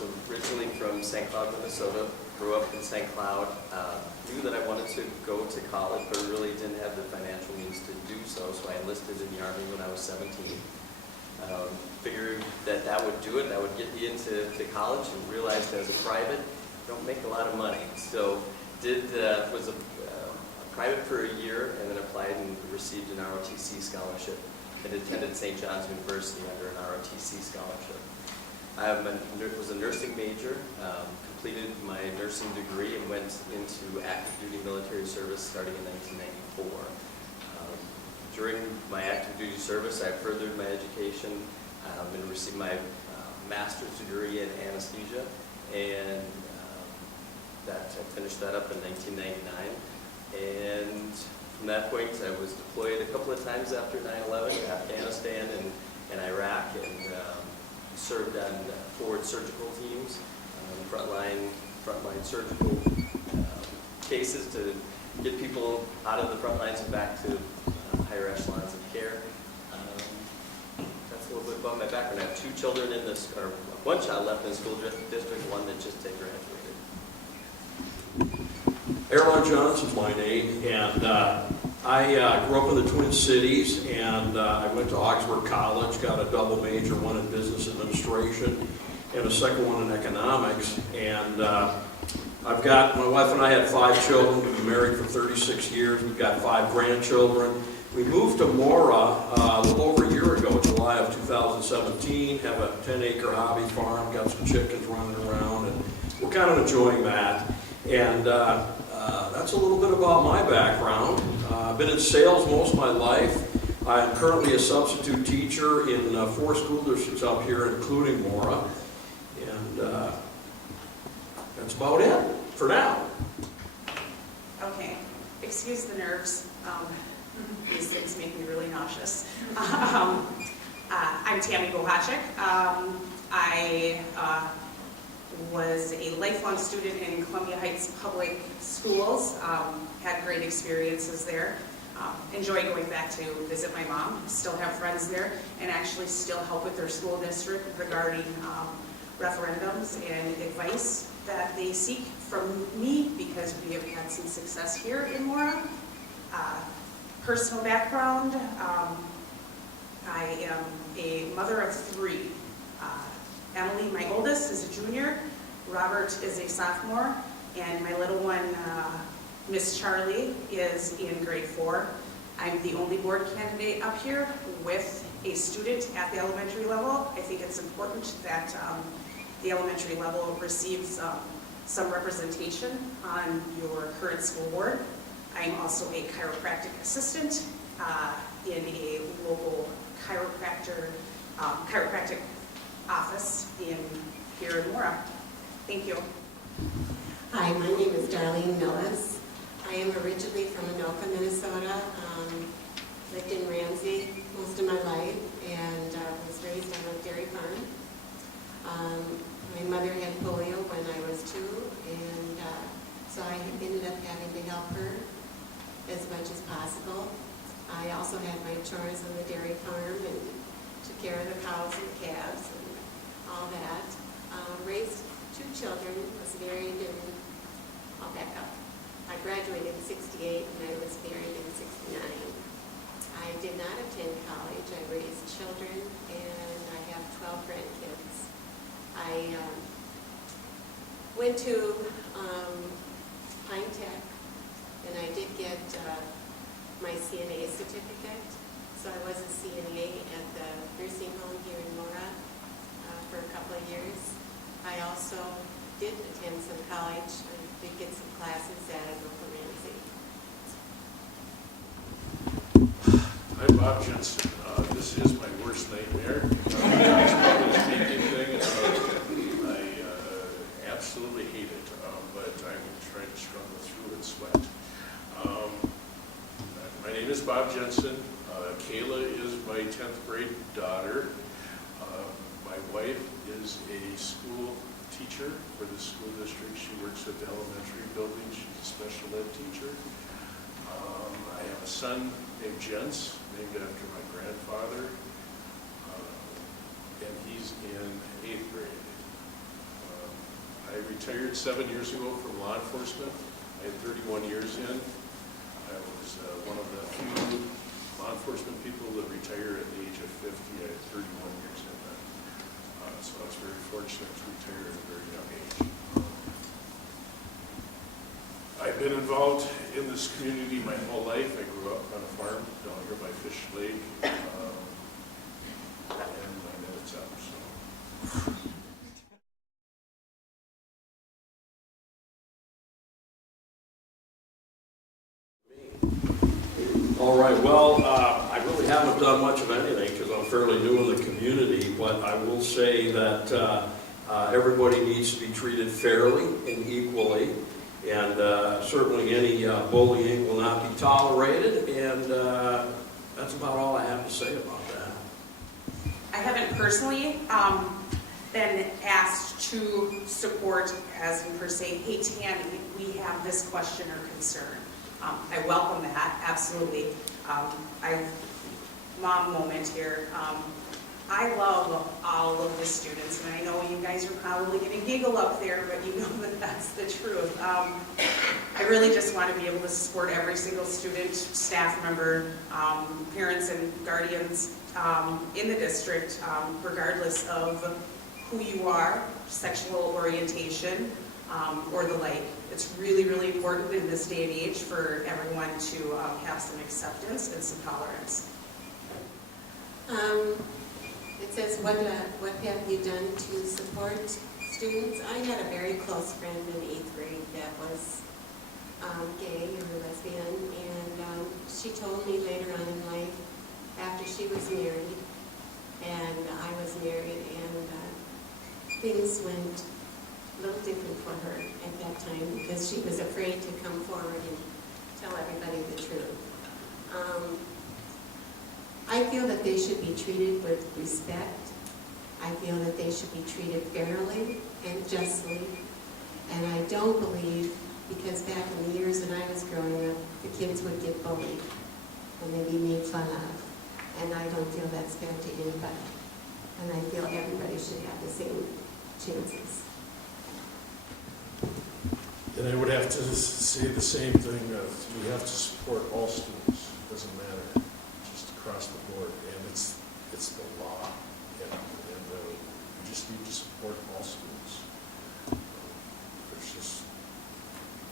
was originally from St. Cloud, Minnesota. Grew up in St. Cloud. Knew that I wanted to go to college, but really didn't have the financial means to do so. So I enlisted in the Army when I was 17. Figured that that would do it. That would get me into college, and realized as a private, don't make a lot of money. So was a private for a year, and then applied and received an ROTC scholarship, and attended St. John's University under an ROTC scholarship. I was a nursing major, completed my nursing degree, and went into active duty military service starting in 1994. During my active duty service, I furthered my education and received my master's degree in anesthesia, and I finished that up in 1999. And from that point, I was deployed a couple of times after 9/11 to Afghanistan and Iraq, and served on forward surgical teams, frontline surgical cases to get people out of the front lines and back to higher echelons of care. That's a little bit about my background. I have two children in this, or one child left in the school district, one that just graduated. Erlon Johnson's my name, and I grew up in the Twin Cities, and I went to Augsburg College, got a double major, one in business administration and a second one in economics. And my wife and I had 5 children. We've been married for 36 years. We've got 5 grandchildren. We moved to Mora a little over a year ago, July of 2017, have a 10-acre hobby farm, got some chickens running around, and we're kind of enjoying that. And that's a little bit about my background. I've been in sales most of my life. I'm currently a substitute teacher in 4 school districts up here, including Mora. And that's about it for now. Okay, excuse the nerves. These things make me really nauseous. I'm Tammy Bohacek. I was a lifelong student in Columbia Heights Public Schools, had great experiences there. Enjoy going back to visit my mom, still have friends there, and actually still help with their school district regarding referendums and advice that they seek from me, because we have had some success here in Mora. Personal background, I am a mother of 3. Emily, my oldest, is a junior, Robert is a sophomore, and my little one, Miss Charlie, is in grade 4. I'm the only board candidate up here with a student at the elementary level. I think it's important that the elementary level receives some representation on your current school board. I'm also a chiropractic assistant in a local chiropractic office here in Mora. Thank you. Hi, my name is Darlene Millis. I am originally from Anoka, Minnesota. Lived in Ramsey most of my life, and was raised on a dairy farm. My mother had polio when I was 2, and so I ended up having to help her as much as possible. I also had my chores on the dairy farm and took care of the cows and the calves and all that. Raised 2 children, was married in, I'll back up. I graduated in 68 and I was married in 69. I did not attend college. I raised children and I have 12 grandkids. I went to Pine Tech, and I did get my CNA certificate. So I was a CNA at the nursing home here in Mora for a couple of years. I also did attend some college and did get some classes at Anoka Ramsey. I'm Bob Jensen. This is my worst nightmare. This public speaking thing. I absolutely hate it, but I'm trying to struggle through and sweat. My name is Bob Jensen. Kayla is my 10th grade daughter. My wife is a school teacher for the school district. She works at the elementary building. She's a special ed teacher. I have a son named Jens, named after my grandfather, and he's in 8th grade. I retired 7 years ago from law enforcement. I had 31 years in. I was one of the few law enforcement people that retire at the age of 50. I had 31 years in that. So I was very fortunate to retire at a very young age. I've been involved in this community my whole life. I grew up on a farm down here by Fish Lake, and 9 minutes up. So. All right, well, I really haven't done much of anything because I'm fairly new in the community, but I will say that everybody needs to be treated fairly and equally, and certainly any bullying will not be tolerated, and that's about all I have to say about that. I haven't personally been asked to support, as in per se, hey Tammy, we have this question or concern. I welcome that, absolutely. Mom moment here. I love all of the students, and I know you guys are probably going to giggle up there, but you know that that's the truth. I really just want to be able to support every single student, staff member, parents and guardians in the district, regardless of who you are, sexual orientation, or the like. It's really, really important in this day and age for everyone to have some acceptance and some tolerance. It says, what have you done to support students? I had a very close friend in 8th grade that was gay or lesbian, and she told me later on in life, after she was married, and I was married, and things went a little different for her at that time because she was afraid to come forward and tell everybody the truth. I feel that they should be treated with respect. I feel that they should be treated fairly and justly. And I don't believe, because back in the years when I was growing up, the kids would get bullied and they'd be made fun of. And I don't feel that's fair to anybody. And I feel everybody should have the same chances. And I would have to say the same thing, we have to support all students, it doesn't matter, just across the board, and it's the law, and we just need to support all students. There's just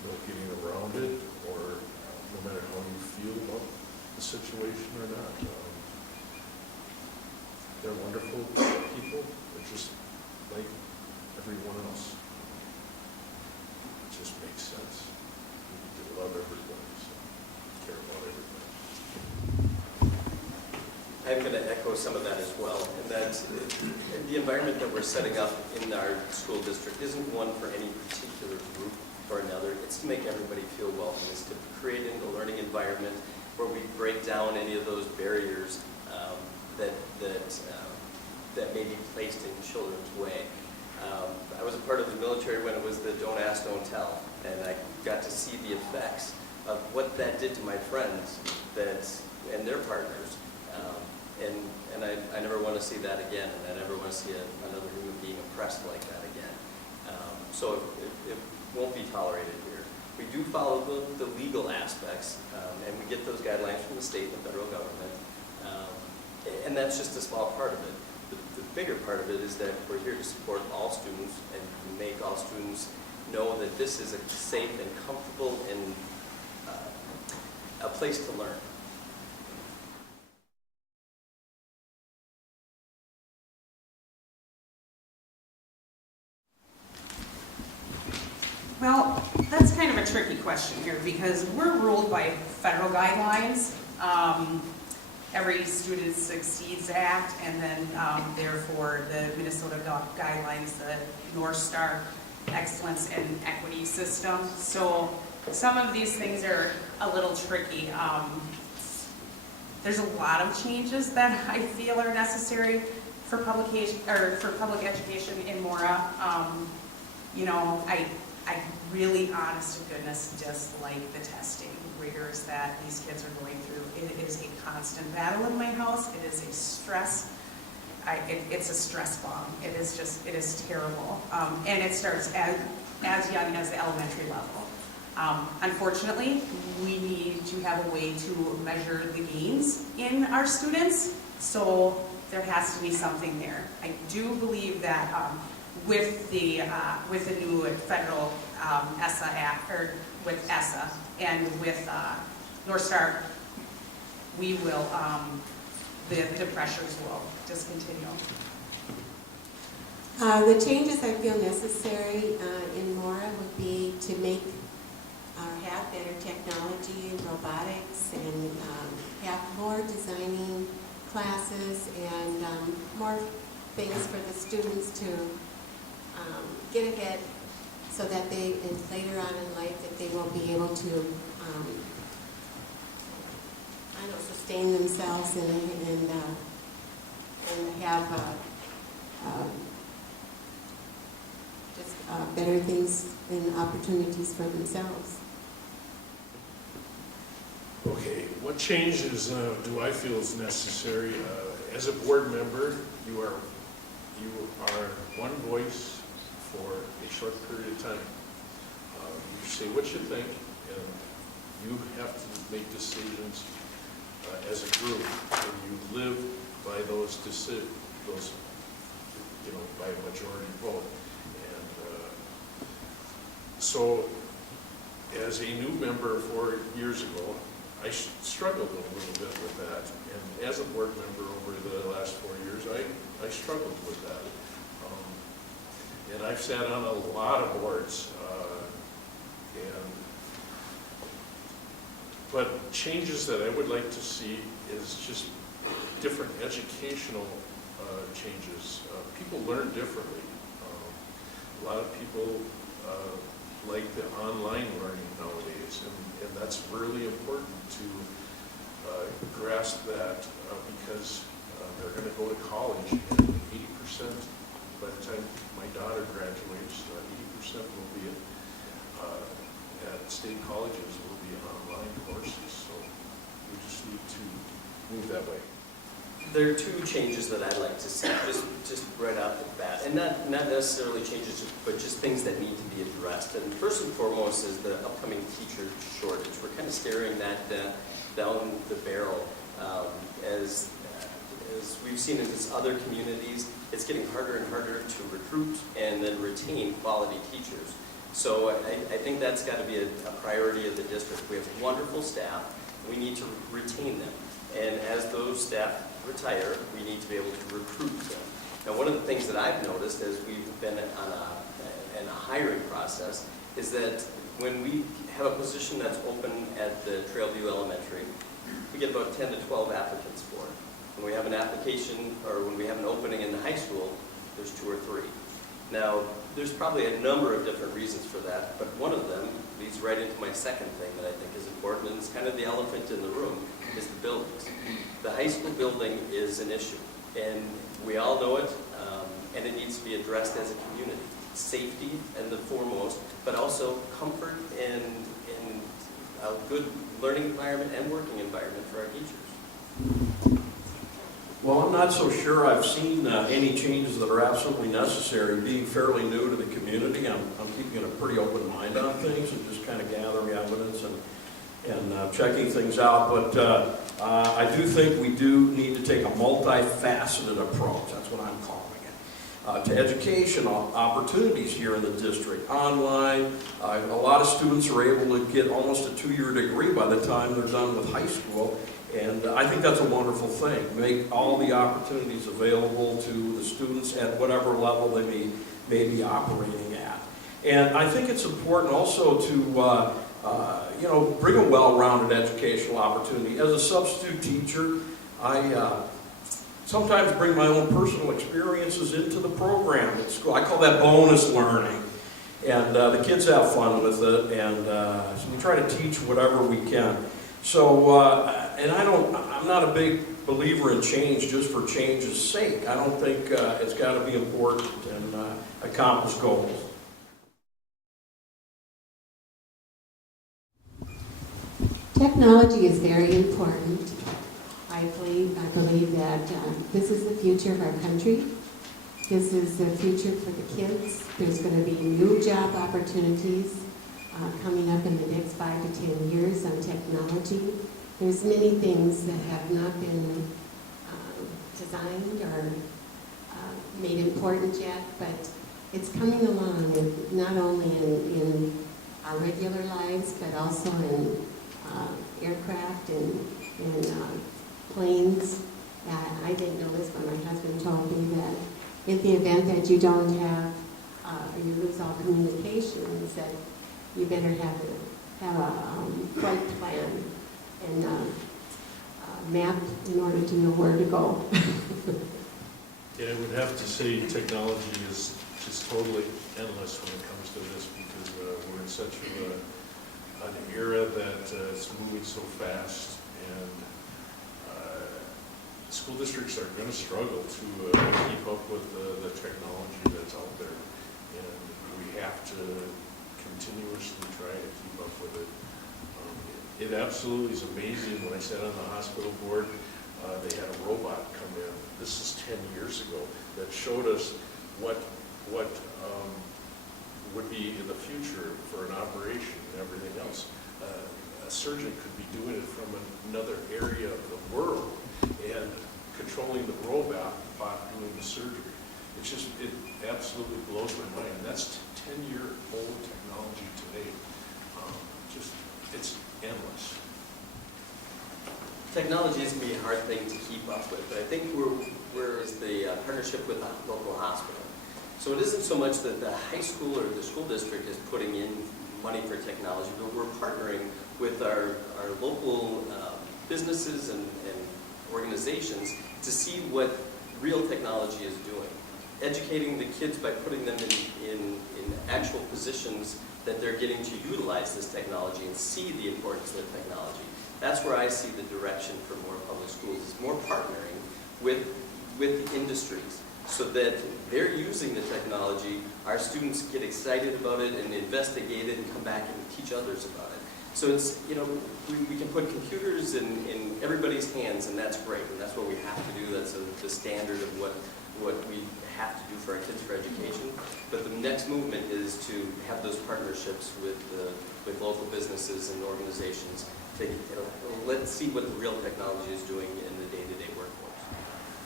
no getting around it, or no matter how you feel about the situation or not. They're wonderful people, they're just like everyone else. Just makes sense. We need to love everybody, so care about everybody. I'm going to echo some of that as well, and that's the environment that we're setting up in our school district isn't one for any particular group or another. It's to make everybody feel welcome. It's to create a learning environment where we break down any of those barriers that may be placed in children's way. I was a part of the military when it was the don't ask, don't tell, and I got to see the effects of what that did to my friends and their partners. And I never want to see that again, and I never want to see another human being oppressed like that again. So it won't be tolerated here. We do follow the legal aspects, and we get those guidelines from the state and the federal government, and that's just a small part of it. The bigger part of it is that we're here to support all students and make all students know that this is a safe and comfortable and a place to learn. Well, that's kind of a tricky question here because we're ruled by federal guidelines. Every Student Succeeds Act, and then therefore the Minnesota guidelines, the North Star Excellence and Equity System. So some of these things are a little tricky. There's a lot of changes that I feel are necessary for public education in Mora. You know, I really, honest to goodness, dislike the testing rigors that these kids are going through. It is a constant battle in my house. It is a stress. it's a stress bomb. It is terrible. And it starts as young as the elementary level. Unfortunately, we need to have a way to measure the gains in our students, so there has to be something there. I do believe that with the new federal ESSA Act, or with ESSA and with North Star, we will, the pressures will discontinue. The changes I feel necessary in Mora would be to make have better technology and robotics, and have more designing classes, and more things for the students to get ahead, so that they, and later on in life, that they will be able to sustain themselves and have just better things and opportunities for themselves. Okay, what changes do I feel is necessary? As a board member, you are one voice for a short period of time. You say what you think, and you have to make decisions as a group, and you live by those decisions, by a majority vote. And so, as a new member 4 years ago, I struggled a little bit with that, and as a board member over the last 4 years, I struggled with that. And I've sat on a lot of boards, but changes that I would like to see is just different educational changes. People learn differently. A lot of people like the online learning nowadays, and that's really important to grasp that because they're going to go to college, and 80%, by the time my daughter graduates, 80% will be at state colleges will be online courses, so we just need to move that way. There are two changes that I'd like to see, just right off the bat, and not necessarily changes, but just things that need to be addressed. And first and foremost is the upcoming teacher shortage. We're kind of staring that down the barrel. As we've seen in these other communities, it's getting harder and harder to recruit and then retain quality teachers. So I think that's got to be a priority of the district. We have wonderful staff. We need to retain them. And as those staff retire, we need to be able to recruit them. Now, one of the things that I've noticed as we've been in a hiring process is that when we have a position that's open at the Trailview Elementary, we get about 10 to 12 applicants for it. When we have an application, or when we have an opening in the high school, there's 2 or 3. Now, there's probably a number of different reasons for that, but one of them leads right into my second thing that I think is important, and it's kind of the elephant in the room, is the buildings. The high school building is an issue, and we all know it, and it needs to be addressed as a community. Safety and the foremost, but also comfort and a good learning environment and working environment for our teachers. Well, I'm not so sure I've seen any changes that are absolutely necessary. Being fairly new to the community, I'm keeping a pretty open mind on things and just kind of gathering evidence and checking things out. But I do think we do need to take a multifaceted approach. That's what I'm calling it. To educational opportunities here in the district. Online, a lot of students are able to get almost a 2-year degree by the time they're done with high school. And I think that's a wonderful thing. Make all the opportunities available to the students at whatever level they may be operating at. And I think it's important also to bring a well-rounded educational opportunity. As a substitute teacher, I sometimes bring my own personal experiences into the program at school. I call that bonus learning. And the kids have fun with it, and so we try to teach whatever we can. So, and I'm not a big believer in change just for change's sake. I don't think it's got to be important and accomplish goals. Technology is very important. I I believe that this is the future of our country. This is the future for the kids. There's going to be new job opportunities coming up in the next 5 to 10 years on technology. There's many things that have not been designed or made important yet, but it's coming along, and not only in our regular lives, but also in aircraft and planes. I didn't know this, but my husband told me that in the event that you don't have, you lose all communications, that you better have a flight plan and map in order to know where to go. Yeah, I would have to say technology is just totally endless when it comes to this, because we're in such an era that it's moving so fast, and school districts are going to struggle to keep up with the technology that's out there, and we have to continuously try to keep up with it. It absolutely is amazing. When I sat on the hospital board, they had a robot come in. This is 10 years ago, that showed us what would be in the future for an operation and everything else. A surgeon could be doing it from another area of the world and controlling the robot doing the surgery. It absolutely blows my mind. And that's 10-year-old technology today. It's endless. Technology is going to be a hard thing to keep up with, but I think we're the partnership with the local hospital. So it isn't so much that the high school or the school district is putting in money for technology, but we're partnering with our local businesses and organizations to see what real technology is doing. Educating the kids by putting them in actual positions that they're getting to utilize this technology and see the importance of the technology. That's where I see the direction for more public schools, is more partnering with the industries so that they're using the technology, our students get excited about it and investigate it and come back and teach others about it. So it's, we can put computers in everybody's hands, and that's great, and that's what we have to do. That's the standard of what we have to do for our kids for education. But the next movement is to have those partnerships with local businesses and organizations. Let's see what the real technology is doing in the day-to-day workforce.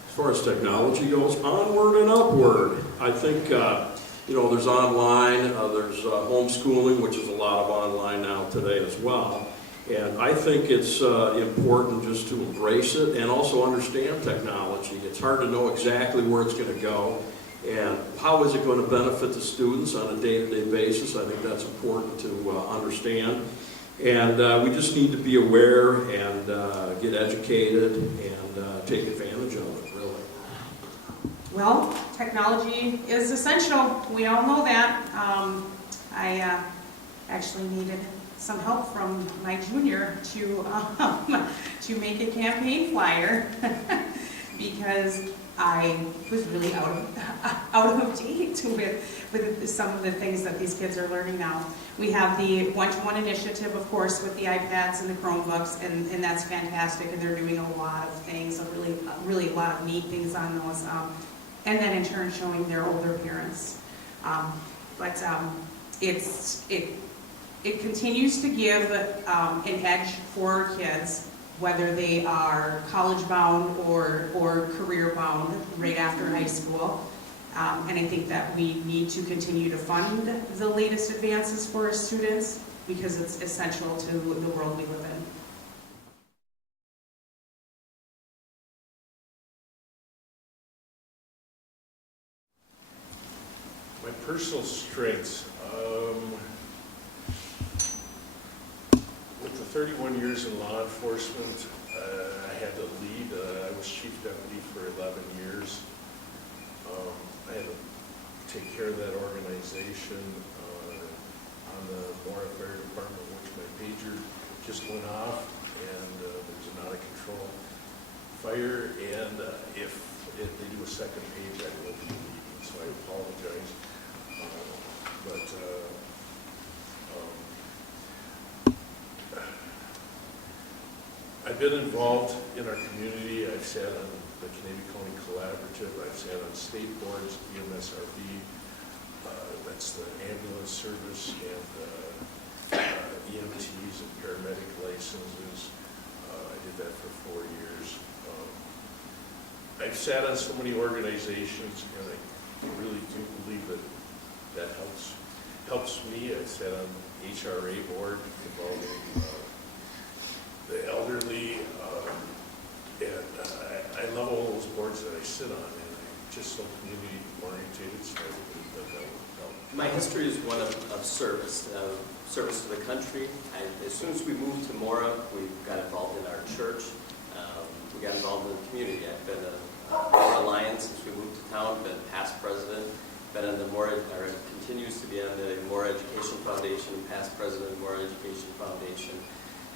As far as technology goes, onward and upward. I think, there's online, there's homeschooling, which is a lot of online now today as well. And I think it's important just to embrace it and also understand technology. It's hard to know exactly where it's going to go and how is it going to benefit the students on a day-to-day basis. I think that's important to understand. And we just need to be aware and get educated and take advantage of it, really. Well, technology is essential. We all know that. I actually needed some help from my junior to make a campaign flyer because I was really out of date with some of the things that these kids are learning now. We have the one-to-one initiative, of course, with the iPads and the Chromebooks, and that's fantastic, and they're doing a lot of things, really a lot of neat things on those, and then in turn showing their older parents. But it continues to give an edge for kids, whether they are college-bound or career-bound right after high school. And I think that we need to continue to fund the latest advances for our students because it's essential to the world we live in. My personal strengths, with the 31 years in law enforcement, I had to lead. I was chief deputy for 11 years. I had to take care of that organization on the Mora Fire Department, which my pager just went off, and there's an out-of-control fire, and if they do a second page, I will be leaving, so I apologize. But I I've been involved in our community. I've sat on the Canadian County Collaborative. I've sat on state boards, EMSRB, that's the ambulance service, and EMTs and paramedic licenses. I did that for 4 years. I've sat on so many organizations, and I really do believe that helps me. I sat on the HRA board involving the elderly, and I love all those boards that I sit on, and I'm just so community oriented, so I believe that will help. My history is one of service to the country. As soon as we moved to Mora, we got involved in our church. We got involved in the community. I've been a Mora Alliance since we moved to town, been past president, been on the Mora, or continues to be on the Mora Education Foundation, past president of Mora Education Foundation,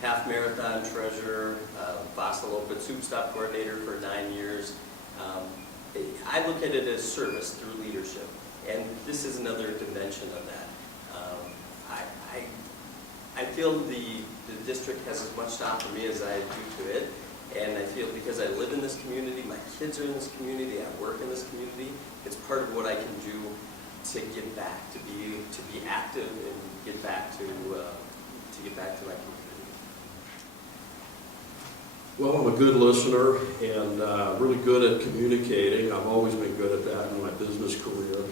half marathon treasurer, Vasalopa tube stop coordinator for 9 years. I look at it as service through leadership, and this is another dimension of that. I feel the district has as much to offer me as I do to it, and I feel because I live in this community, my kids are in this community, I work in this community, it's part of what I can do to give back, to be active and get back to my community. Well, I'm a good listener and really good at communicating. I've always been good at that in my business career.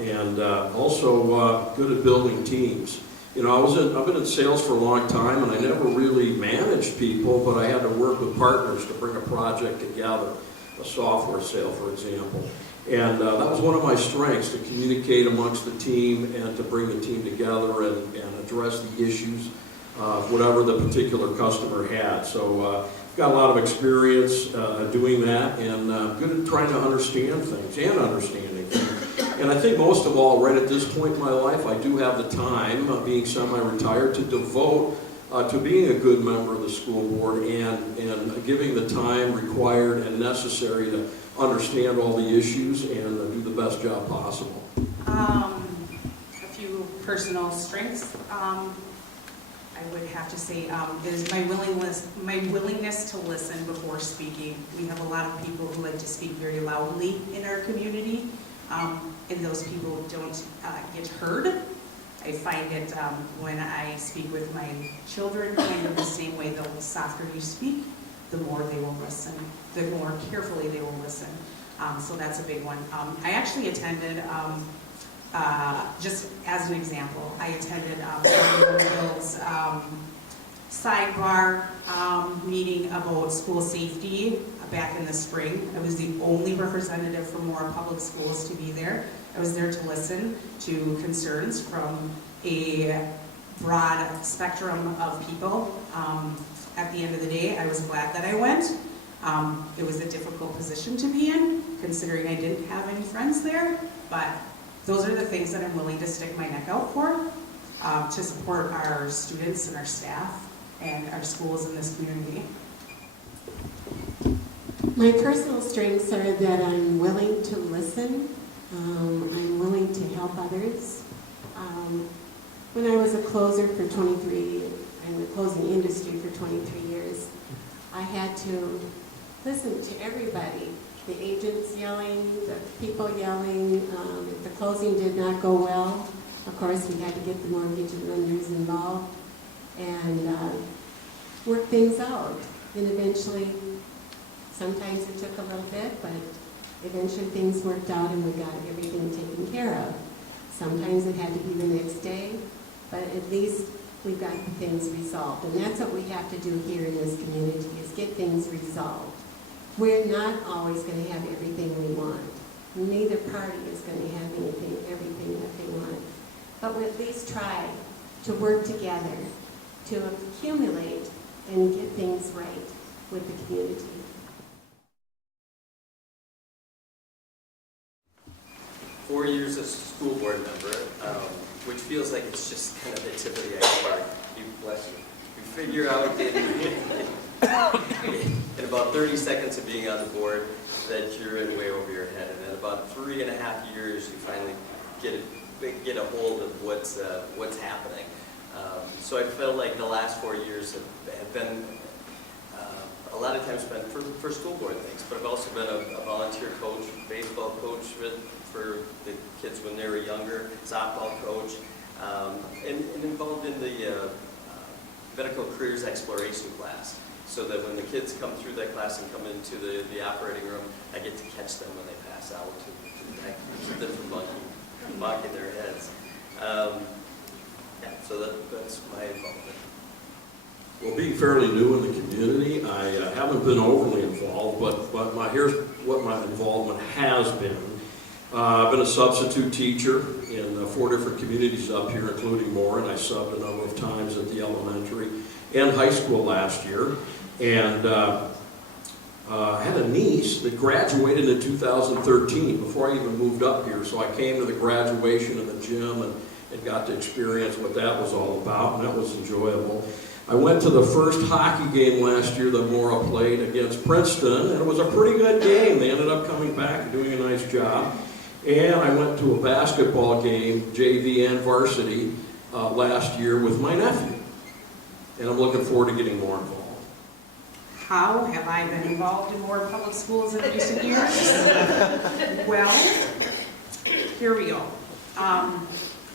And also good at building teams. You know, I've been in sales for a long time, and I never really managed people, but I had to work with partners to bring a project together, a software sale, for example. And that was one of my strengths, to communicate amongst the team and to bring the team together and address the issues, whatever the particular customer had. So I've got a lot of experience doing that, and good at trying to understand things and understanding things. And I think most of all, right at this point in my life, I do have the time, being semi-retired, to devote to being a good member of the school board and giving the time required and necessary to understand all the issues and do the best job possible. A few personal strengths. I would have to say is my willingness to listen before speaking. We have a lot of people who like to speak very loudly in our community, and those people don't get heard. I find it when I speak with my children, kind of the same way. The softer you speak, the more they will listen, the more carefully they will listen. So that's a big one. I actually attended, just as an example, I attended Bill's sidebar meeting about school safety back in the spring. I was the only representative from Mora Public Schools to be there. I was there to listen to concerns from a broad spectrum of people. At the end of the day, I was glad that I went. It was a difficult position to be in, considering I didn't have any friends there, but those are the things that I'm willing to stick my neck out for, to support our students and our staff and our schools in this community. My personal strengths are that I'm willing to listen, I'm willing to help others. When I was a closer for 23, in the closing industry for 23 years, I had to listen to everybody. The agents yelling, the people yelling. If the closing did not go well, of course we had to get the mortgage lenders involved and work things out. And eventually, sometimes it took a little bit, but eventually things worked out and we got everything taken care of. Sometimes it had to be the next day, but at least we got things resolved. And that's what we have to do here in this community, is get things resolved. We're not always going to have everything we want. Neither party is going to have everything that they want. But we at least try to work together to accumulate and get things right with the community. "4 years as a school board member, which feels like it's just kind of the tip of the iceberg. You bless you. You figure out in about 30 seconds of being on the board that you're in way over your head, and in about 3.5 years, you finally get a hold of what's happening. So I felt like the last 4 years have been a lot of time spent for school board things, but I've also been a volunteer coach, baseball coach for the kids when they were younger, softball coach, and involved in the medical careers exploration class, so that when the kids come through that class and come into the operating room, I get to catch them when they pass out to keep them from bonking their heads. Yeah, so that's my involvement. Well, being fairly new in the community, I haven't been overly involved, but here's what my involvement has been. I've been a substitute teacher in 4 different communities up here, including Moore, and I subbed a number of times at the elementary and high school last year. And I had a niece that graduated in 2013 before I even moved up here, so I came to the graduation of the gym and got to experience what that was all about, and that was enjoyable. I went to the first hockey game last year that Mora played against Princeton, and it was a pretty good game. They ended up coming back and doing a nice job. And I went to a basketball game, JV and varsity, last year with my nephew. And I'm looking forward to getting more involved. How have I been involved in more public schools in recent years? Well, here we go.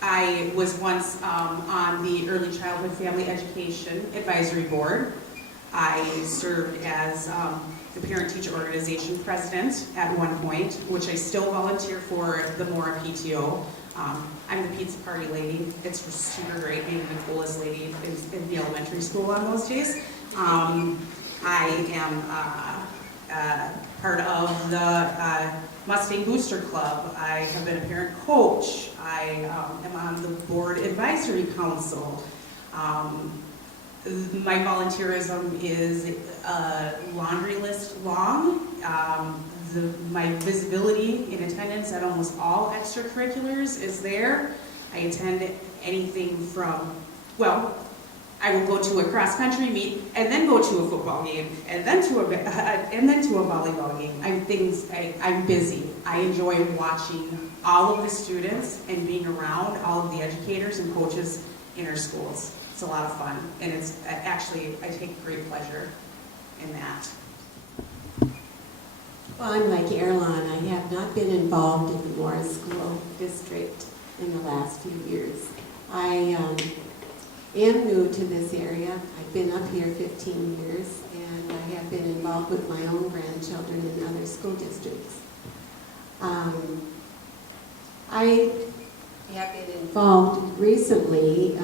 I was once on the Early Childhood Family Education Advisory Board. I served as the Parent-Teacher Organization President at one point, which I still volunteer for the Mora PTO. I'm the pizza party lady. It's super great being the coolest lady in the elementary school on those days. I am part of the Mustang Booster Club. I have been a parent coach. I am on the Board Advisory Council. My volunteerism is a laundry list long. My visibility in attendance at almost all extracurriculars is there. I attend anything from, well, I will go to a cross-country meet and then go to a football game and then to a volleyball game. I'm busy. I enjoy watching all of the students and being around all of the educators and coaches in our schools. It's a lot of fun, and it's actually, I take great pleasure in that. Well, I'm like Erlon. I have not been involved in the Morris School District in the last few years. I am new to this area. I've been up here 15 years, and I have been involved with my own grandchildren in other school districts. I have been involved recently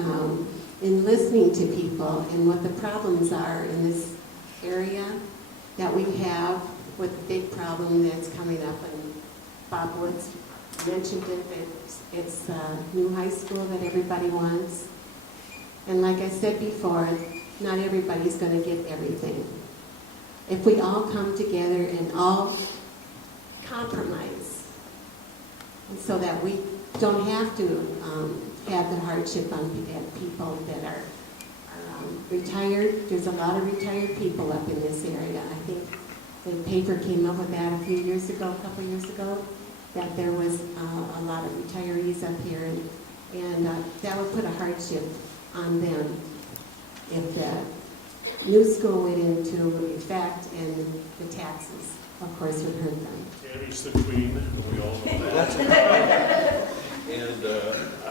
in listening to people and what the problems are in this area that we have with the big problem that's coming up. And Bob Woods mentioned it, it's a new high school that everybody wants. And like I said before, not everybody's going to get everything. If we all come together and all compromise so that we don't have to have the hardship on people that are retired. There's a lot of retired people up in this area. I think the paper came up with that a couple years ago, that there was a lot of retirees up here, and that would put a hardship on them if the new school went into effect, and the taxes, of course, would hurt them. Tammy's the queen, and we all know that. And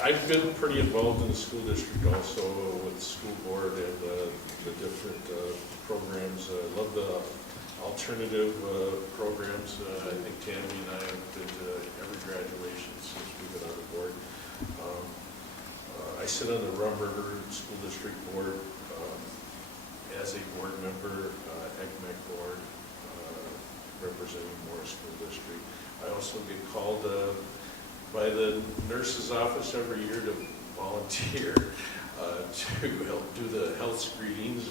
I've been pretty involved in the school district also with the school board and the different programs. I love the alternative programs. I think Tammy and I have been to every graduation since we've been on the board. I sit on the Rum River School District Board as a board member, ECMEC board, representing Morris School District. I also get called by the nurse's office every year to volunteer to help do the health screenings.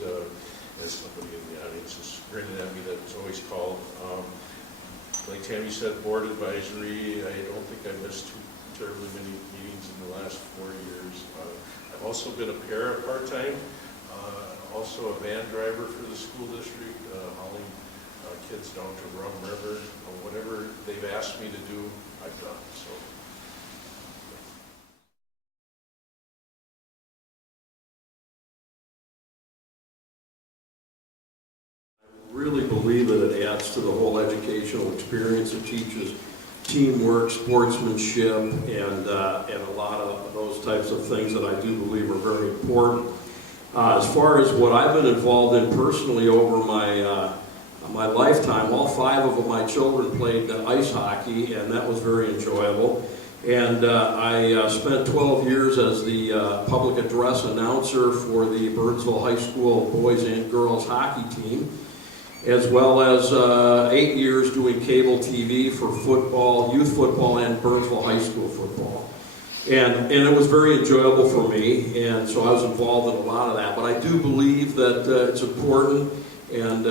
As somebody in the audience is grinning at me, that was always called. Like Tammy said, board advisory. I don't think I missed too terribly many meetings in the last 4 years. I've also been a para part-time, also a van driver for the school district, hauling kids down to Rum River. Whatever they've asked me to do, I've done. So. Really believe that it adds to the whole educational experience. It teaches teamwork, sportsmanship, and a lot of those types of things that I do believe are very important. As far as what I've been involved in personally over my lifetime, all 5 of my children played ice hockey, and that was very enjoyable. And I spent 12 years as the public address announcer for the Burnsville High School boys and girls hockey team, as well as 8 years doing cable TV for football, youth football, and Burnsville High School football. And it was very enjoyable for me, and so I was involved in a lot of that. But I do believe that it's important, and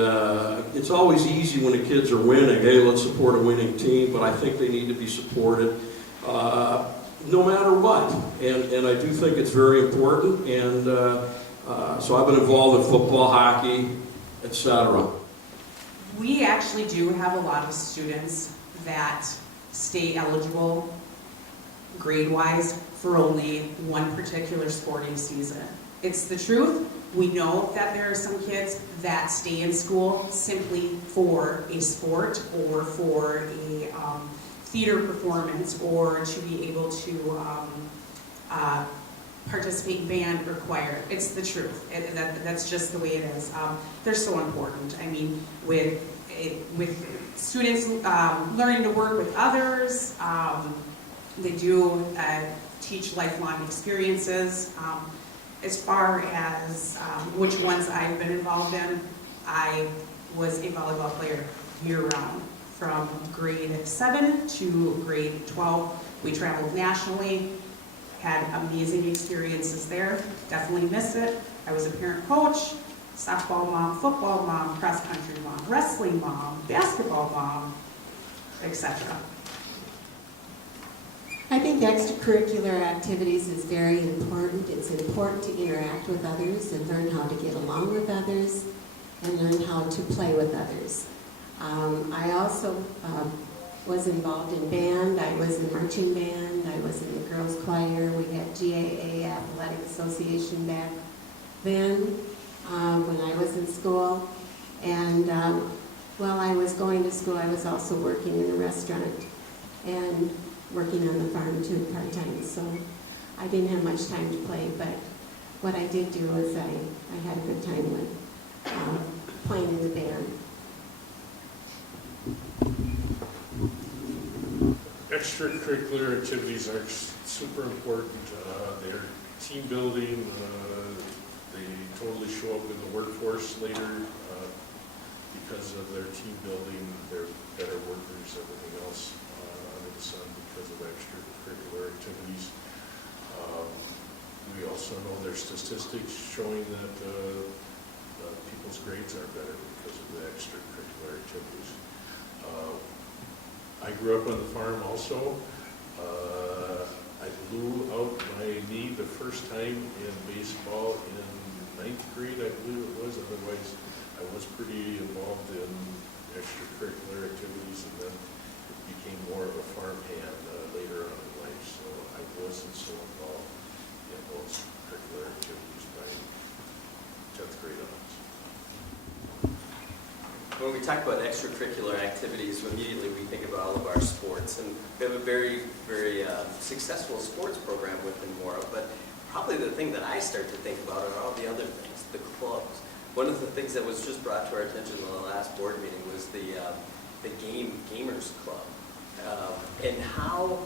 it's always easy when the kids are winning. Hey, let's support a winning team, but I think they need to be supported no matter what. And I do think it's very important, and so I've been involved in football, hockey, etc. We actually do have a lot of students that stay eligible grade-wise for only one particular sporting season. It's the truth. We know that there are some kids that stay in school simply for a sport or for a theater performance or to be able to participate in band or choir. It's the truth. That's just the way it is. They're so important. I mean, with students learning to work with others, they do teach lifelong experiences. As far as which ones I've been involved in, I was a volleyball player year-round. From grade 7 to grade 12, we traveled nationally, had amazing experiences there. Definitely miss it. I was a parent coach, softball mom, football mom, cross-country mom, wrestling mom, basketball mom, etc. I think extracurricular activities is very important. It's important to interact with others and learn how to get along with others and learn how to play with others. I also was involved in band. I was in marching band. I was in the girls' choir. We had GAA Athletic Association back then when I was in school. And while I was going to school, I was also working in a restaurant and working on the farm too part-time. So I didn't have much time to play, but what I did do is I had a good time with playing in the band. Extracurricular activities are super important. They're team building. They totally show up in the workforce later because of their team building. They're better workers, everything else under the sun because of extracurricular activities. We also know there's statistics showing that people's grades are better because of the extracurricular activities. I grew up on the farm also. I blew out my knee the first time in baseball in 9th grade, I believe it was. Otherwise, I was pretty involved in extracurricular activities, and then it became more of a farm hand later on in life. So I wasn't so involved in those curricular activities by 10th grade on. When we talk about extracurricular activities, immediately we think about all of our sports, and we have a very, very successful sports program within Mora, but probably the thing that I start to think about are all the other things, the clubs. One of the things that was just brought to our attention in the last board meeting was the Gamers Club, and how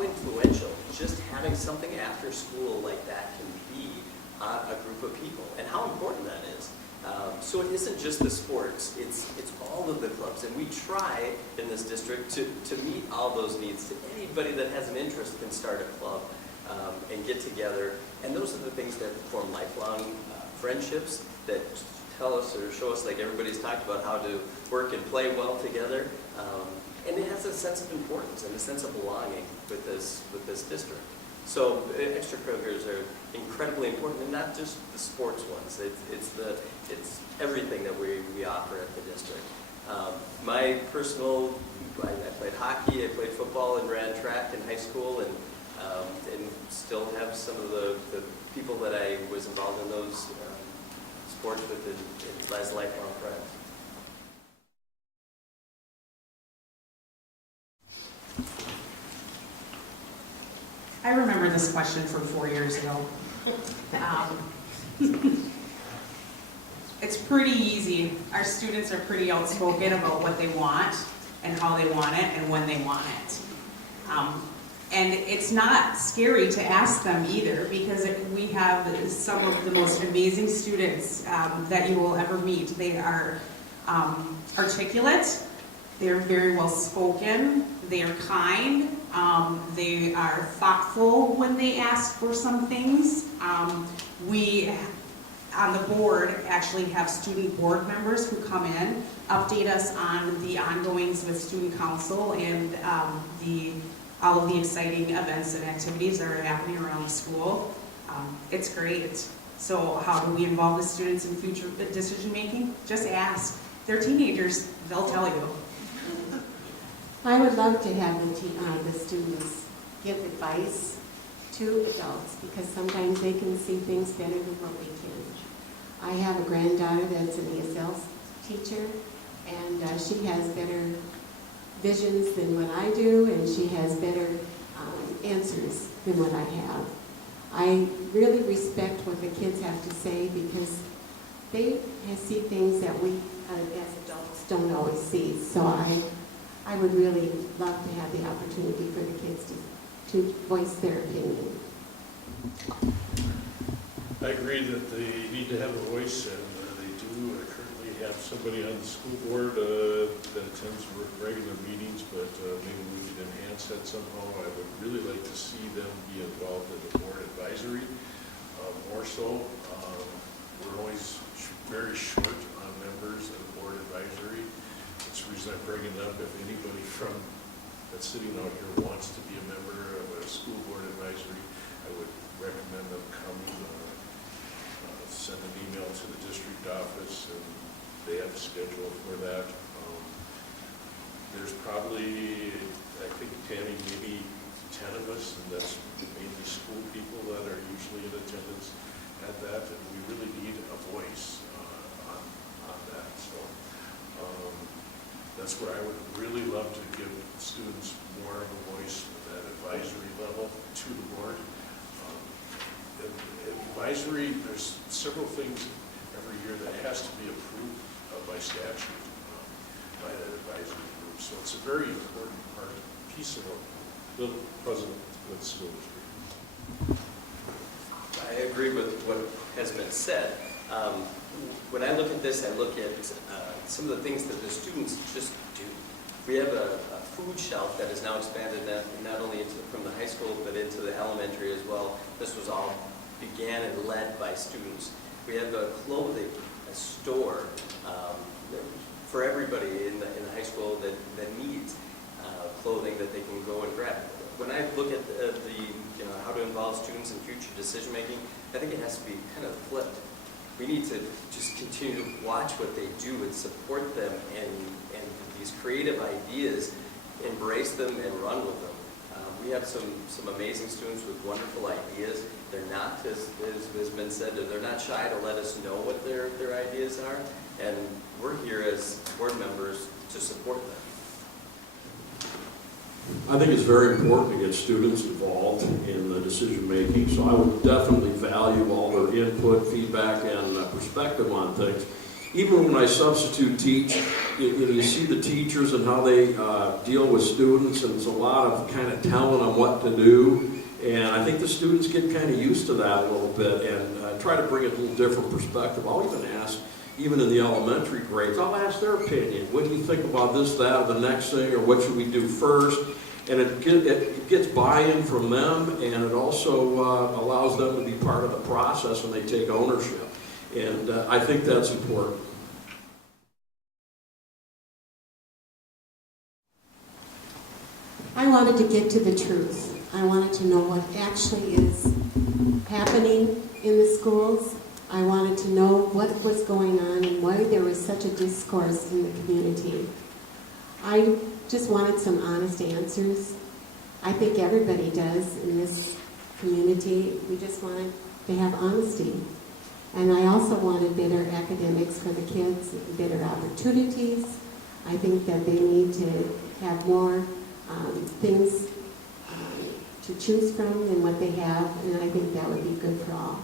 influential just having something after school like that can be on a group of people, and how important that is. So it isn't just the sports, it's all of the clubs, and we try in this district to meet all those needs. Anybody that has an interest can start a club and get together, and those are the things that form lifelong friendships that tell us or show us, like everybody's talked about, how to work and play well together, and it has a sense of importance and a sense of belonging with this district. So extracurriculars are incredibly important, and not just the sports ones. It's everything that we offer at the district. My personal, I played hockey, I played football, and ran track in high school, and still have some of the people that I was involved in those sports with as lifelong friends. I remember this question from 4 years ago. It's pretty easy. Our students are pretty outspoken about what they want and how they want it and when they want it. And it's not scary to ask them either, because we have some of the most amazing students that you will ever meet. They are articulate, they're very well spoken, they are kind, they are thoughtful when they ask for some things. We, on the board, actually have student board members who come in, update us on the ongoings with student council and all of the exciting events and activities that are happening around the school. It's great. So how do we involve the students in future decision making? Just ask. They're teenagers, they'll tell you. I would love to have the students give advice to adults, because sometimes they can see things better than what we can. I have a granddaughter that's an ESL teacher, and she has better visions than what I do, and she has better answers than what I have. I really respect what the kids have to say, because they see things that we as adults don't always see. So I would really love to have the opportunity for the kids to voice their opinion. I agree that they need to have a voice, and they do. I currently have somebody on the school board that attends regular meetings, but maybe we could enhance that somehow. I would really like to see them be involved in the board advisory more so. We're always very short on members of board advisory. That's the reason I bring it up. If anybody that's sitting out here wants to be a member of a school board advisory, I would recommend them come, send an email to the district office, and they have a schedule for that. There's probably, I think, Tammy, maybe 10 of us, and that's mainly school people that are usually in attendance at that, and we really need a voice on that. So that's where I would really love to give students more of a voice at that advisory level to the board. Advisory, there's several things every year that has to be approved by statute by that advisory group. So it's a very important piece of the puzzle with the school district. I agree with what has been said. When I look at this, I look at some of the things that the students just do. We have a food shelf that is now expanded not only from the high school, but into the elementary as well. This was all began and led by students. We have a clothing store for everybody in the high school that needs clothing that they can go and grab. When I look at how to involve students in future decision making, I think it has to be kind of flipped. We need to just continue to watch what they do and support them, and these creative ideas, embrace them and run with them. We have some amazing students with wonderful ideas. They're not, as has been said, they're not shy to let us know what their ideas are, and we're here as board members to support them. I think it's very important to get students involved in the decision making, so I would definitely value all their input, feedback, and perspective on things. Even when I substitute teach, you see the teachers and how they deal with students, and it's a lot of kind of telling them what to do. And I think the students get kind of used to that a little bit, and try to bring a little different perspective. I'll even ask, even in the elementary grades, I'll ask their opinion. What do you think about this, that, or the next thing, or what should we do first? And it gets buy-in from them, and it also allows them to be part of the process when they take ownership. And I think that's important. I wanted to get to the truth. I wanted to know what actually is happening in the schools. I wanted to know what was going on and why there was such a discourse in the community. I just wanted some honest answers. I think everybody does in this community. We just wanted to have honesty. And I also wanted better academics for the kids, better opportunities. I think that they need to have more things to choose from than what they have, and I think that would be good for all.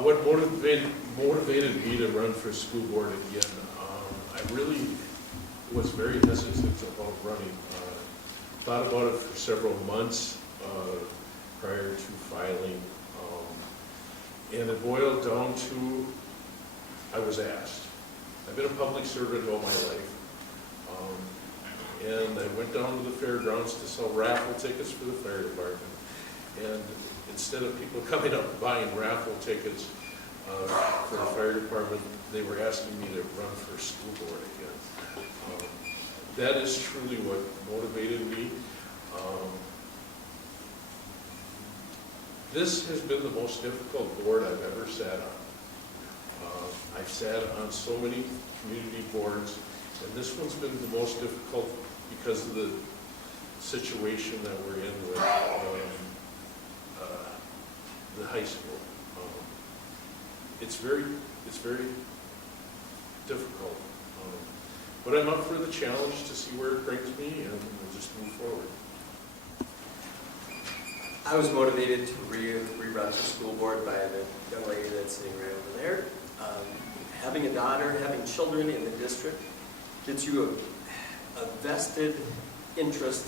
What motivated me to run for school board again, I really was very hesitant about running. Thought about it for several months prior to filing, and it boiled down to I was asked. I've been a public servant all my life, and I went down to the fairgrounds to sell raffle tickets for the fire department, and instead of people coming up and buying raffle tickets for the fire department, they were asking me to run for school board again. That is truly what motivated me. This has been the most difficult board I've ever sat on. I've sat on so many community boards, and this one's been the most difficult because of the situation that we're in with the high school. It's very difficult. But I'm up for the challenge to see where it brings me, and we'll just move forward. I was motivated to rerun for school board by the young lady that's sitting right over there. Having a daughter, having children in the district gets you a vested interest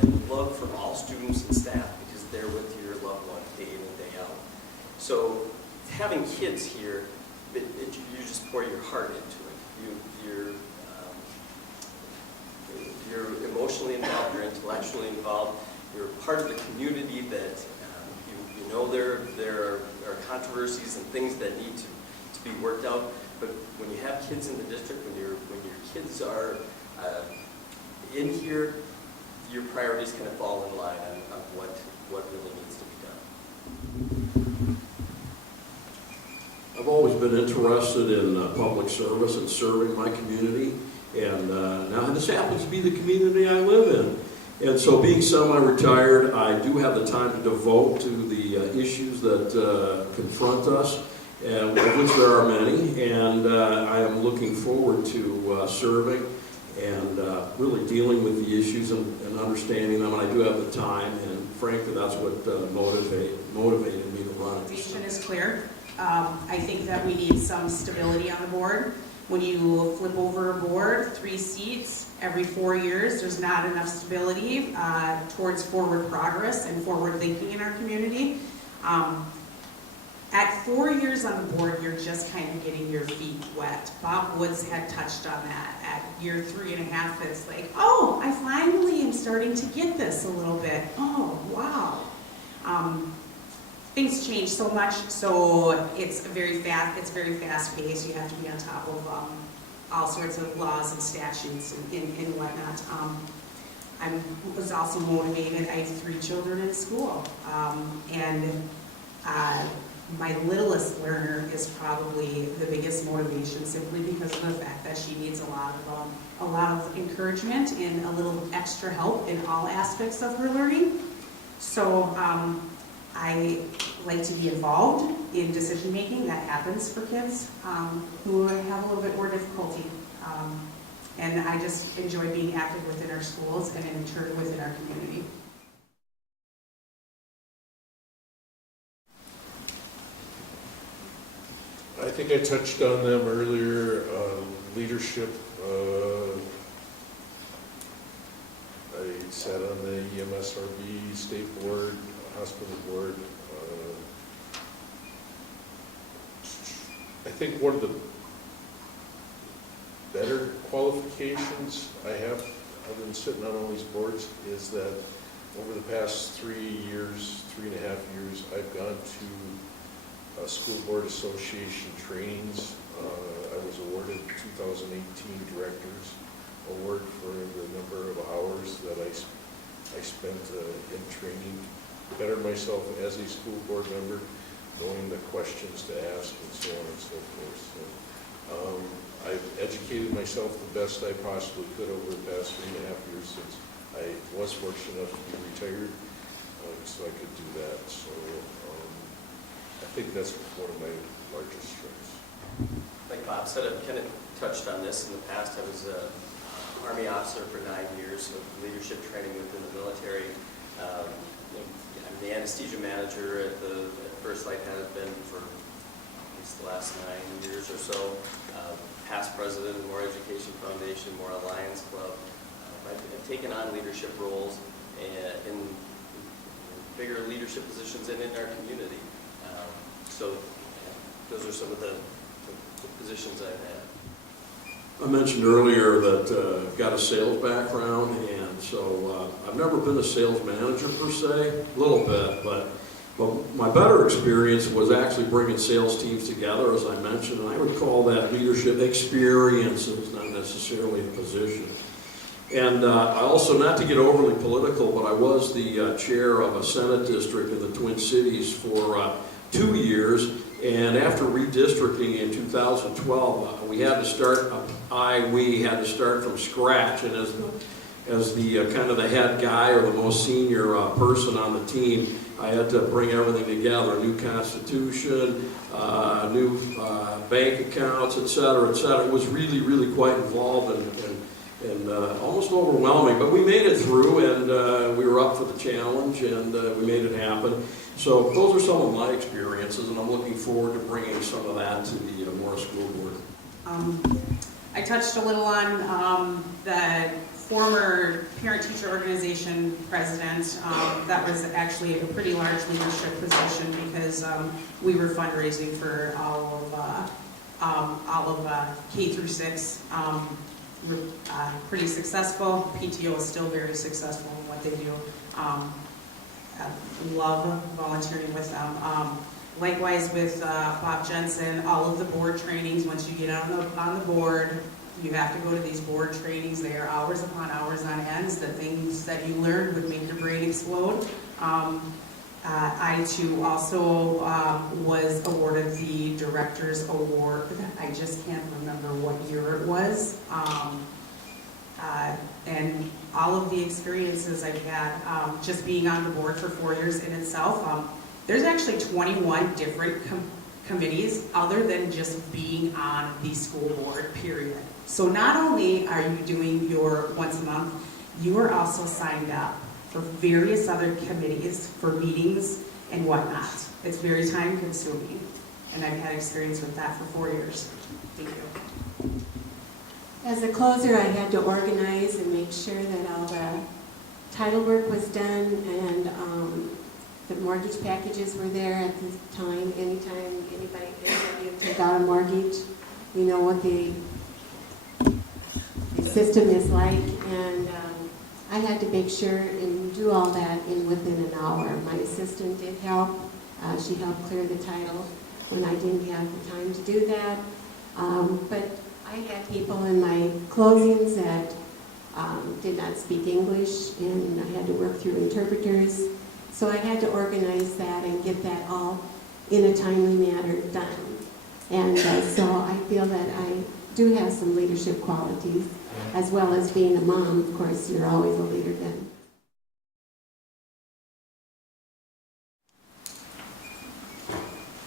and love for all students and staff because they're with your loved one day in and day out. So having kids here, you just pour your heart into it. You're emotionally involved, you're intellectually involved, you're part of the community that you know there are controversies and things that need to be worked out. But when you have kids in the district, when your kids are in here, your priorities kind of fall in line on what really needs to be done. I've always been interested in public service and serving my community, and now this happens to be the community I live in. And so being semi-retired, I do have the time to devote to the issues that confront us, and of which there are many, and I am looking forward to serving and really dealing with the issues and understanding them, and I do have the time, and frankly, that's what motivated me to run. The vision is clear. I think that we need some stability on the board. When you flip over a board, 3 seats every 4 years, there's not enough stability towards forward progress and forward thinking in our community. At 4 years on the board, you're just kind of getting your feet wet. Bob Woods had touched on that. At year 3.5, it's like, oh, I finally am starting to get this a little bit. Oh, wow. Things change so much, so it's very fast paced. You have to be on top of all sorts of laws and statutes and whatnot. I was also motivated. I have 3 children in school, and my littlest learner is probably the biggest motivation, simply because of the fact that she needs a lot of encouragement and a little extra help in all aspects of her learning. So I like to be involved in decision making. That happens for kids who have a little bit more difficulty. And I just enjoy being active within our schools and in turn within our community. I think I touched on them earlier. Leadership. I sat on the EMSRB state board, hospital board. I think one of the better qualifications I have, other than sitting on all these boards, is that over the past 3 years, 3.5 years, I've gone to School Board Association trainings. I was awarded 2018 Directors Award for the number of hours that I spent in training, better myself as a school board member, knowing the questions to ask and so on and so forth. So, I've educated myself the best I possibly could over the past 3.5 years since I was fortunate enough to be retired, so I could do that. So I think that's one of my largest strengths. Like Bob said, I've kind of touched on this in the past. I was an Army officer for 9 years of leadership training within the military. I'm the anesthesia manager at First Light, has been for at least the last 9 years or so. Past president of More Education Foundation, More Alliance Club. I've taken on leadership roles in bigger leadership positions and in our community. So those are some of the positions I've had. I mentioned earlier that I've got a sales background, and so I've never been a sales manager per se, a little bit, but my better experience was actually bringing sales teams together, as I mentioned, and I would call that leadership experiences, not necessarily a position. And I also, not to get overly political, but I was the chair of a Senate district in the Twin Cities for 2 years, and after redistricting in 2012, we had to start from scratch, and as the kind of the head guy or the most senior person on the team, I had to bring everything together, a new constitution, new bank accounts, et cetera, et cetera. It was really, really quite involved and almost overwhelming, but we made it through, and we were up for the challenge, and we made it happen. So those are some of my experiences, and I'm looking forward to bringing some of that to the Morris School Board. I touched a little on the former parent-teacher organization president. That was actually a pretty large leadership position because we were fundraising for all of K through 6. We're pretty successful. PTO is still very successful in what they do. Love volunteering with them. Likewise with Bob Jensen, all of the board trainings, once you get on the board, you have to go to these board trainings. They are hours upon hours on ends. The things that you learn would make your brain explode. I too also was awarded the Director's Award. I just can't remember what year it was. And all of the experiences I've had, just being on the board for 4 years in itself, there's actually 21 different committees other than just being on the school board, period. So not only are you doing your once a month, you are also signed up for various other committees for meetings and whatnot. It's very time consuming, and I've had experience with that for 4 years. Thank you. As a closer, I had to organize and make sure that all the title work was done, and the mortgage packages were there at the time. Anytime anybody take out a mortgage, you know what the system is like, and I had to make sure and do all that within an hour. My assistant did help. She helped clear the title when I didn't have the time to do that. But I had people in my closings that did not speak English, and I had to work through interpreters. So I had to organize that and get that all in a timely manner done. And so I feel that I do have some leadership qualities, as well as being a mom. Of course, you're always a leader then.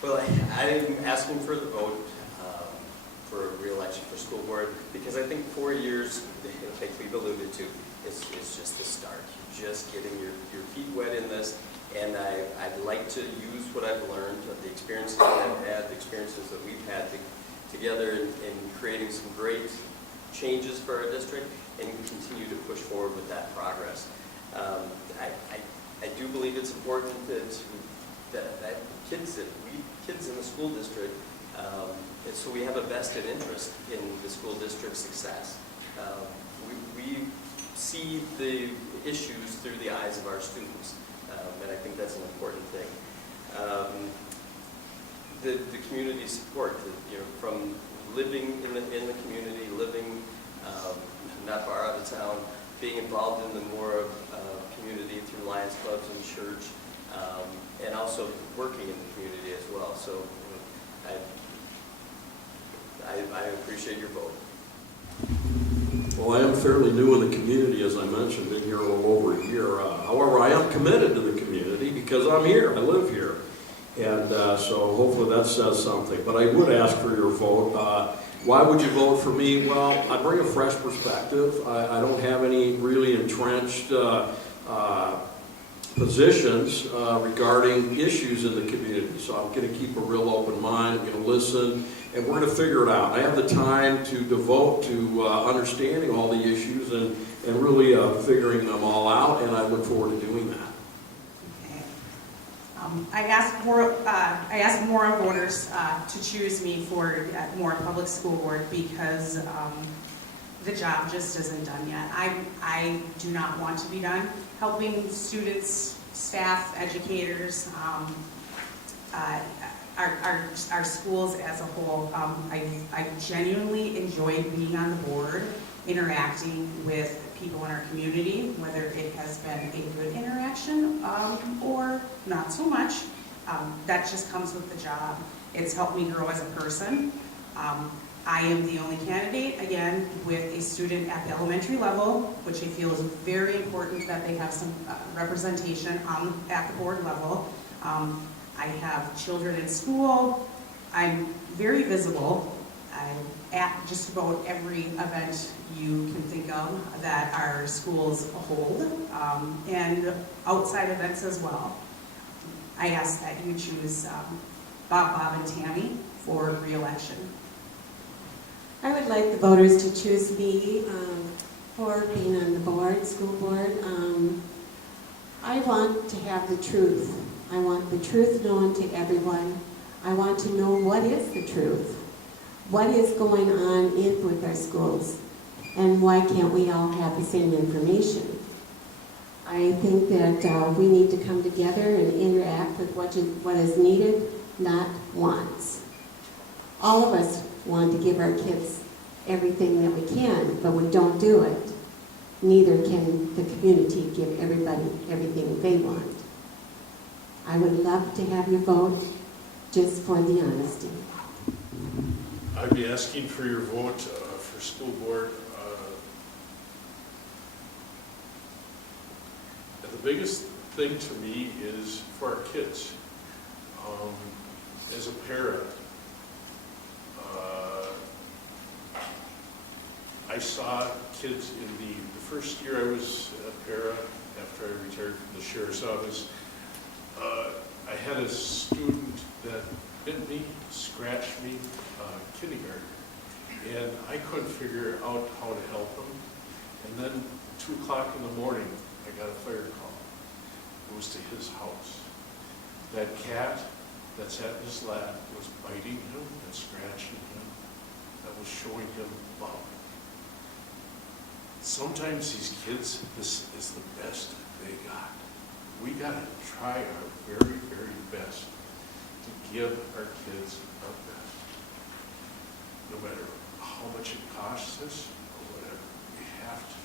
Well, I'm asking for the vote for re-election for school board because I think 4 years, like we've alluded to, is just the start. You're just getting your feet wet in this, and I'd like to use what I've learned, the experiences that I've had, the experiences that we've had together in creating some great changes for our district and continue to push forward with that progress. I do believe it's important that kids in the school district, so we have a vested interest in the school district's success. We see the issues through the eyes of our students, and I think that's an important thing. The community support, from living in the community, living not far out of town, being involved in the more community through Lions clubs and church, and also working in the community as well. So I appreciate your vote. Well, I am fairly new in the community, as I mentioned, been here a little over a year. However, I am committed to the community because I'm here, I live here. And so hopefully that says something. But I would ask for your vote. Why would you vote for me? Well, I bring a fresh perspective. I don't have any really entrenched positions regarding issues in the community. So I'm going to keep a real open mind, I'm going to listen, and we're going to figure it out. I have the time to devote to understanding all the issues and really figuring them all out, and I look forward to doing that. Okay. I asked more voters to choose me for Moore Public School Board because the job just isn't done yet. I do not want to be done helping students, staff, educators, our schools as a whole. I genuinely enjoyed being on the board, interacting with people in our community, whether it has been a good interaction or not so much. That just comes with the job. It's helped me grow as a person. I am the only candidate, again, with a student at the elementary level, which I feel is very important that they have some representation at the board level. I have children in school. I'm very visible. I'm at just about every event you can think of that our schools hold, and outside events as well. I ask that you choose Bob, and Tammy for re-election. I would like the voters to choose me for being on the board, school board. I want to have the truth. I want the truth known to everyone. I want to know what is the truth. What is going on with our schools? And why can't we all have the same information? I think that we need to come together and interact with what is needed, not wants. All of us want to give our kids everything that we can, but we don't do it. Neither can the community give everybody everything they want. I would love to have your vote just for the honesty. I'd be asking for your vote for school board. And the biggest thing to me is for our kids. As a parent, I saw kids in the first year I was a para, after I retired from the sheriff's office. I had a student that bit me, scratched me, kindergarten, and I couldn't figure out how to help him. And then 2 o'clock in the morning, I got a fire call. It was to his house. That cat that sat in his lap was biting him and scratching him. That was showing him love. Sometimes these kids, this is the best they got. We got to try our very, very best to give our kids our best. No matter how much it costs us or whatever, we have to